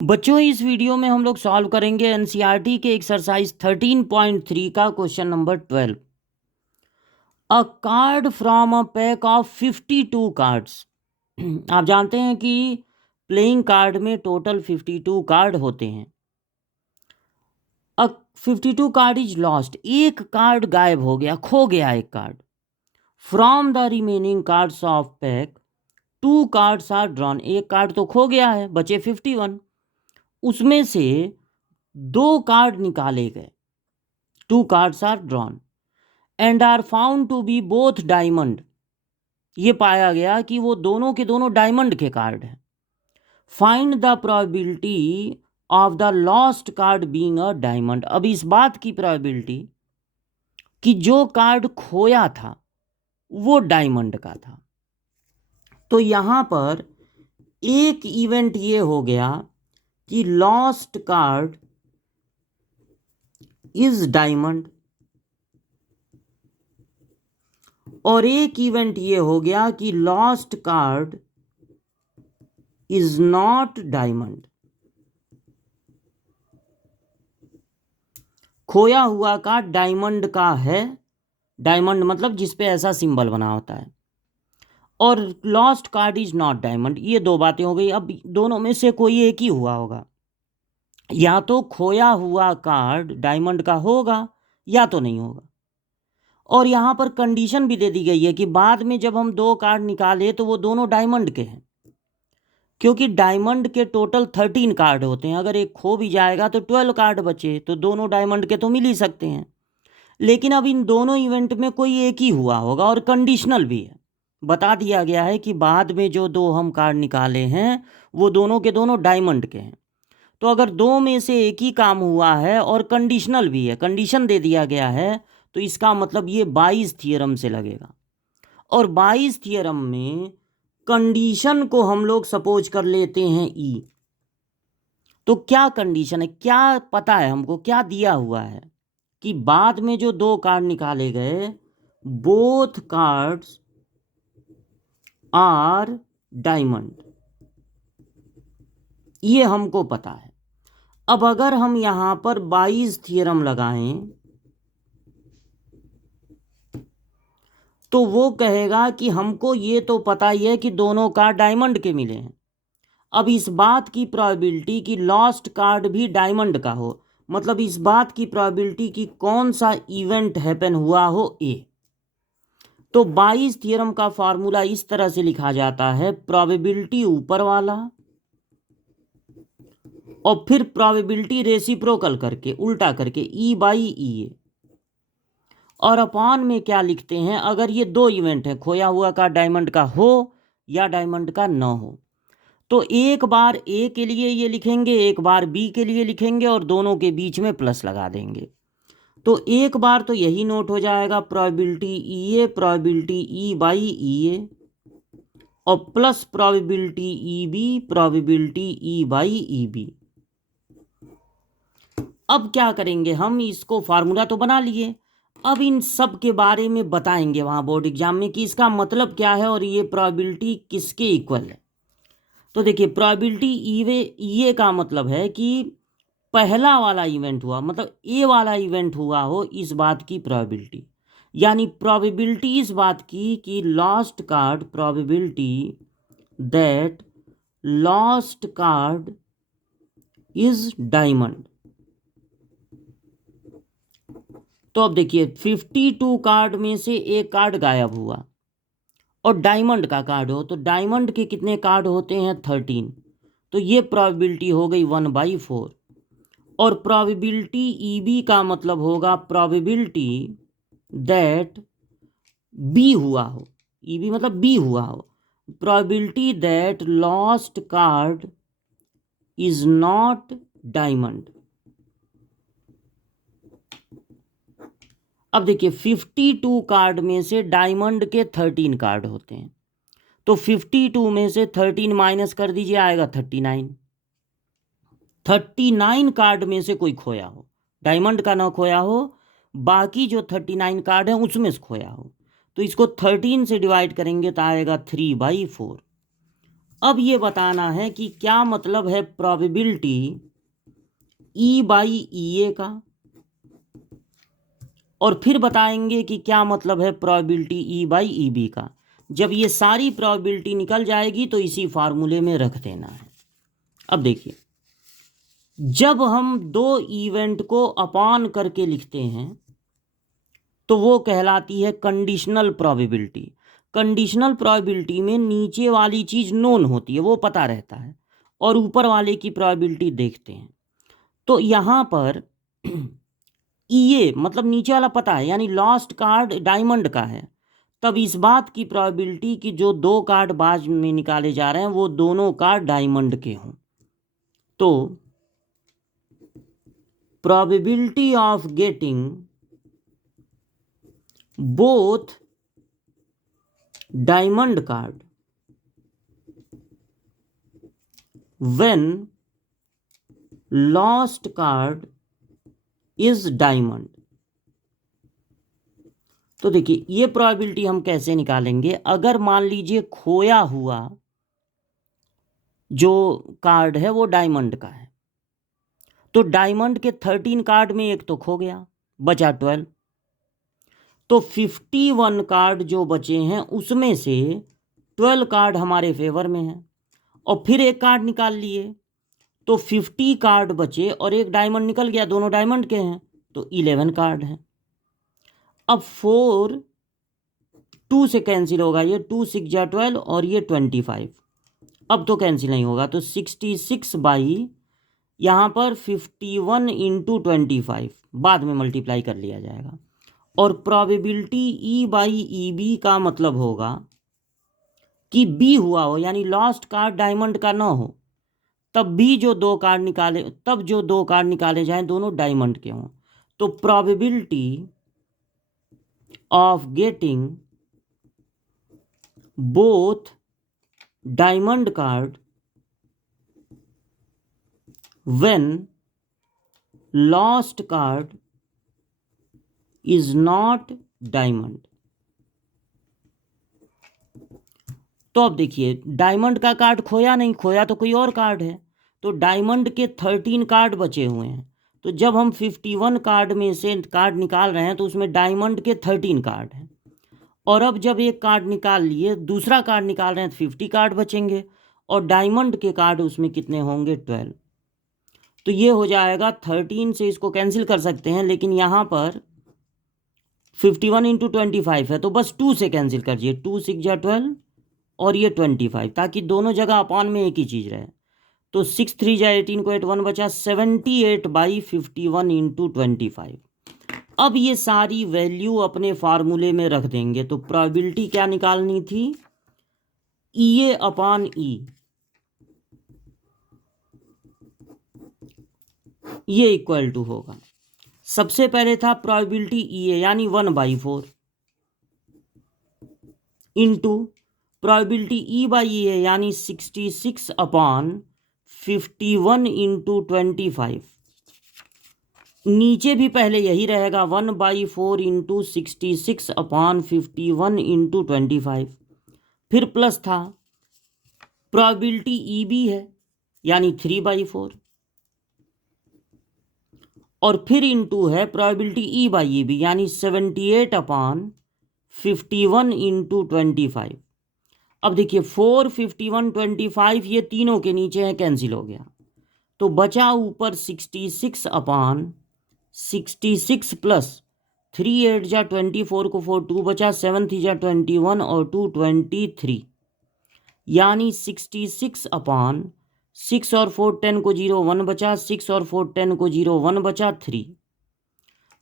बच्चों, इस वीडियो में हम लोग सॉल्व करेंगे एनसीईआरटी के एक्सरसाइज 13.3 का question number 12। A card from a pack of 52 cards. आप जानते हैं कि प्लेइंग कार्ड में टोटल 52 कार्ड होते हैं। अ 52 कार्ड इज लॉस्ट, एक कार्ड गायब हो गया, खो गया एक card. From the remaining cards of pack 2 cards are drawn, एक कार्ड तो खो गया है, बचे 51। उसमें से 2 कार्ड निकाले गए, 2 cards are drawn and are found to be both diamond. ये पाया गया कि वो दोनों के दोनों डायमंड के कार्ड हैं। Find the probability of the lost card being a diamond. अब इस बात की प्रोबेबिलिटी कि जो कार्ड खोया था वो डायमंड का था। तो यहां पर एक इवेंट ये हो गया कि लॉस्ट कार्ड इज डायमंड, और एक इवेंट ये हो गया कि lost card is not diamond. खोया हुआ कार्ड डायमंड का है, डायमंड मतलब जिस पे ऐसा सिंबल बना होता है, और lost card is not diamond. ये दो बातें हो गई। अब दोनों में से कोई एक ही हुआ होगा, या तो खोया हुआ कार्ड डायमंड का होगा या तो नहीं होगा। और यहाँ पर कंडीशन भी दे दी गई है कि बाद में जब हम 2 कार्ड निकाले तो वो दोनों डायमंड के हैं, क्योंकि डायमंड के टोटल 13 कार्ड होते हैं। अगर एक खो भी जाएगा तो 12 कार्ड बचे, तो दोनों डायमंड के तो मिल ही सकते हैं। लेकिन अब इन दोनों इवेंट में कोई एक ही हुआ होगा, और कंडीशनल भी है। बता दिया गया है कि बाद में जो 2 हम कार्ड निकाले हैं वो दोनों के दोनों डायमंड के हैं। तो अगर 2 में से एक ही काम हुआ है और कंडीशनल भी है, कंडीशन दे दिया गया है, तो इसका मतलब ये 22 थियरम से लगेगा। और 22 थियरम में कंडीशन को हम लोग सपोज कर लेते हैं ई। तो क्या कंडीशन है, क्या पता है हमको, क्या दिया हुआ है कि बाद में जो 2 कार्ड निकाले गए बोथ कार्ड्स आर डायमंड, ये हमको पता है। अब अगर हम यहां पर 22 थियरम लगाएं तो वो कहेगा कि हमको ये तो पता ही है कि दोनों कार्ड डायमंड के मिले हैं। अब इस बात की प्रोबेबिलिटी कि लॉस्ट कार्ड भी डायमंड का हो, मतलब इस बात की प्रोबेबिलिटी कि कौन सा इवेंट हैपन हुआ हो ए। तो 22 थियरम का फार्मूला इस तरह से लिखा जाता है, प्रोबेबिलिटी ऊपर वाला और फिर प्रोबेबिलिटी रेसिप्रोकल करके, उल्टा करके, ई बाई ई ए। और अपॉन में क्या लिखते हैं, अगर ये 2 इवेंट है, खोया हुआ का डायमंड का हो या डायमंड का न हो, तो एक बार ए के लिए ये लिखेंगे, एक बार बी के लिए लिखेंगे, और दोनों के बीच में प्लस लगा देंगे। तो एक बार तो यही नोट हो जाएगा, probability E A, probability E by E A, और plus probability E B, probability E by E B. अब क्या करेंगे, हम इसको फार्मूला तो बना लिए, अब इन सब के बारे में बताएंगे वहाँ बोर्ड एग्जाम में कि इसका मतलब क्या है और ये प्रोबेबिलिटी किसके इक्वल है। तो देखिए, प्रोबेबिलिटी ये का मतलब है कि पहला वाला इवेंट हुआ, मतलब ए वाला इवेंट हुआ हो, इस बात की प्रोबेबिलिटी। यानी प्रोबेबिलिटी इस बात की कि lost card, probability that lost card is diamond. तो अब देखिए, 52 कार्ड में से एक कार्ड गायब हुआ और डायमंड का कार्ड हो, तो डायमंड के कितने कार्ड होते हैं, 13। तो ये प्रोबेबिलिटी हो गई 1/4। और प्रोबेबिलिटी ई बी का मतलब होगा प्रोबेबिलिटी दैट बी हुआ हो, ई बी मतलब बी हुआ हो, probability that lost card is not diamond. अब देखिए, 52 कार्ड में से डायमंड के 13 कार्ड होते हैं, तो 52 में से 13 माइनस कर दीजिए, आएगा 39। 39 कार्ड में से कोई खोया हो, डायमंड का ना खोया हो, बाकी जो 39 कार्ड हैं उसमें से खोया हो, तो इसको 13 से डिवाइड करेंगे तो आएगा 3/4। अब ये बताना है कि क्या मतलब है प्रोबेबिलिटी ई बाई ई ए का, और फिर बताएंगे कि क्या मतलब है probability E by E B का। जब ये सारी प्रोबेबिलिटी निकल जाएगी तो इसी फार्मूले में रख देना है। अब देखिए, जब हम दो इवेंट को अपान करके लिखते हैं तो वो कहलाती है कंडीशनल प्रोबेबिलिटी। कंडीशनल प्रोबेबिलिटी में नीचे वाली चीज़ नोन होती है, वो पता रहता है, और ऊपर वाले की प्रोबेबिलिटी देखते हैं। तो यहाँ पर ये मतलब नीचे वाला पता है, यानी लॉस्ट कार्ड डायमंड का है, तब इस बात की प्रोबेबिलिटी कि जो दो कार्ड बाद में निकाले जा रहे हैं वो दोनों कार्ड डायमंड के हों। तो probability of getting both diamond card when lost card is diamond। तो देखिए, ये प्रोबेबिलिटी हम कैसे निकालेंगे। अगर मान लीजिए खोया हुआ जो कार्ड है वो डायमंड का है, तो डायमंड के 13 कार्ड में एक तो खो गया, बचा 12। तो 51 कार्ड जो बचे हैं उसमें से 12 कार्ड हमारे फेवर में हैं, और फिर एक कार्ड निकाल लिए तो 50 कार्ड बचे और एक डायमंड निकल गया, दोनों डायमंड के हैं, तो 11 कार्ड हैं। अब 4 2 से कैंसिल होगा, ये 2 6 जा 12 और ये 25, अब तो कैंसिल नहीं होगा, तो 66 बाई यहाँ पर 51 इंटू 25 बाद में मल्टीप्लाई कर लिया जाएगा। और probability E by E B का मतलब होगा कि बी हुआ हो, यानी लॉस्ट कार्ड डायमंड का ना हो, तब भी जो दो कार्ड निकाले जाएं दोनों डायमंड के हों। तो probability of getting both diamond card when lost card is not diamond. तो अब देखिए, डायमंड का कार्ड खोया नहीं, खोया तो कोई और कार्ड है, तो डायमंड के 13 कार्ड बचे हुए हैं। तो जब हम 51 कार्ड में से कार्ड निकाल रहे हैं तो उसमें डायमंड के 13 कार्ड हैं, और अब जब एक कार्ड निकाल लिए दूसरा कार्ड निकाल रहे हैं तो 50 कार्ड बचेंगे, और डायमंड के कार्ड उसमें कितने होंगे, 12। तो ये हो जाएगा 13 से इसको कैंसिल कर सकते हैं, लेकिन यहाँ पर 51 इंटू 25 है तो बस 2 से कैंसिल करिए, 2 6 जा 12 और ये 25, ताकि दोनों जगह अपॉन में एक ही चीज़ रहे। तो 6 3 जा 18 को 8 1 बचा, 78 बाई 51 इंटू 25। अब ये सारी वैल्यू अपने फार्मूले में रख देंगे। तो प्रोबेबिलिटी क्या निकालनी थी, ई ए अपॉन ई, ये इक्वल टू होगा, सबसे पहले था प्रोबेबिलिटी ई ए यानी 1/4 into probability E by E ए यानी 66 अपॉन 51 इंटू 25। नीचे भी पहले यही रहेगा, 1/4 इंटू 66 अपॉन 51 इंटू 25, फिर प्लस था प्रोबेबिलिटी ई बी है यानी 3/4, और फिर इंटू है probability E by E B यानी 78 अपॉन 51 इंटू 25। अब देखिए 4 51 25 ये तीनों के नीचे है, कैंसिल हो गया, तो बचा ऊपर 66 अपॉन 66 प्लस 3 8 जा 24 को 4 2 बचा, 7 3 जा 21 और 2 23, यानी 66 अपॉन 6 और 4 10 को 0 1 बचा, 6 और 4 10 को 0 1 बचा 3।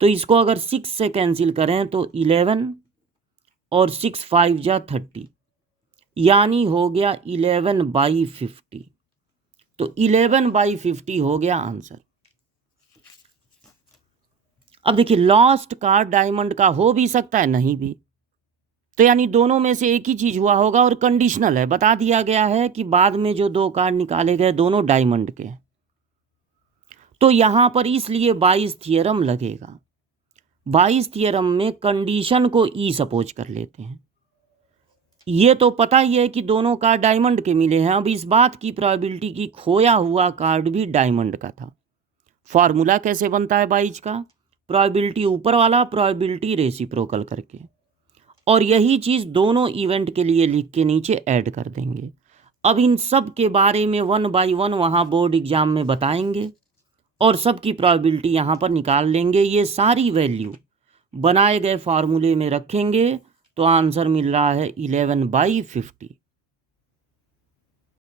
तो इसको अगर 6 से कैंसिल करें तो 11 और 6 5 जा 30, यानी हो गया 11/50। तो 11/50 हो गया आंसर। अब देखिए, लॉस्ट कार्ड डायमंड का हो भी सकता है, नहीं भी, तो यानी दोनों में से एक ही चीज हुआ होगा, और कंडीशनल है, बता दिया गया है कि बाद में जो दो कार्ड निकाले गए दोनों डायमंड के। तो यहां पर इसलिए 22 थियरम लगेगा। 22 थियरम में कंडीशन को ई सपोज कर लेते हैं, ये तो पता ही है कि दोनों कार्ड डायमंड के मिले हैं। अब इस बात की प्रोबेबिलिटी कि खोया हुआ कार्ड भी डायमंड का था। फॉर्मूला कैसे बनता है बाईज का? प्रोबेबिलिटी ऊपर वाला, प्रोबेबिलिटी रेसिप्रोकल करके, और यही चीज़ दोनों इवेंट के लिए लिख के नीचे ऐड कर देंगे। अब इन सब के बारे में 1 बाई 1 वहाँ बोर्ड एग्जाम में बताएंगे और सब की प्रोबेबिलिटी यहाँ पर निकाल लेंगे। ये सारी वैल्यू बनाए गए फार्मूले में रखेंगे तो आंसर मिल रहा है 11/50।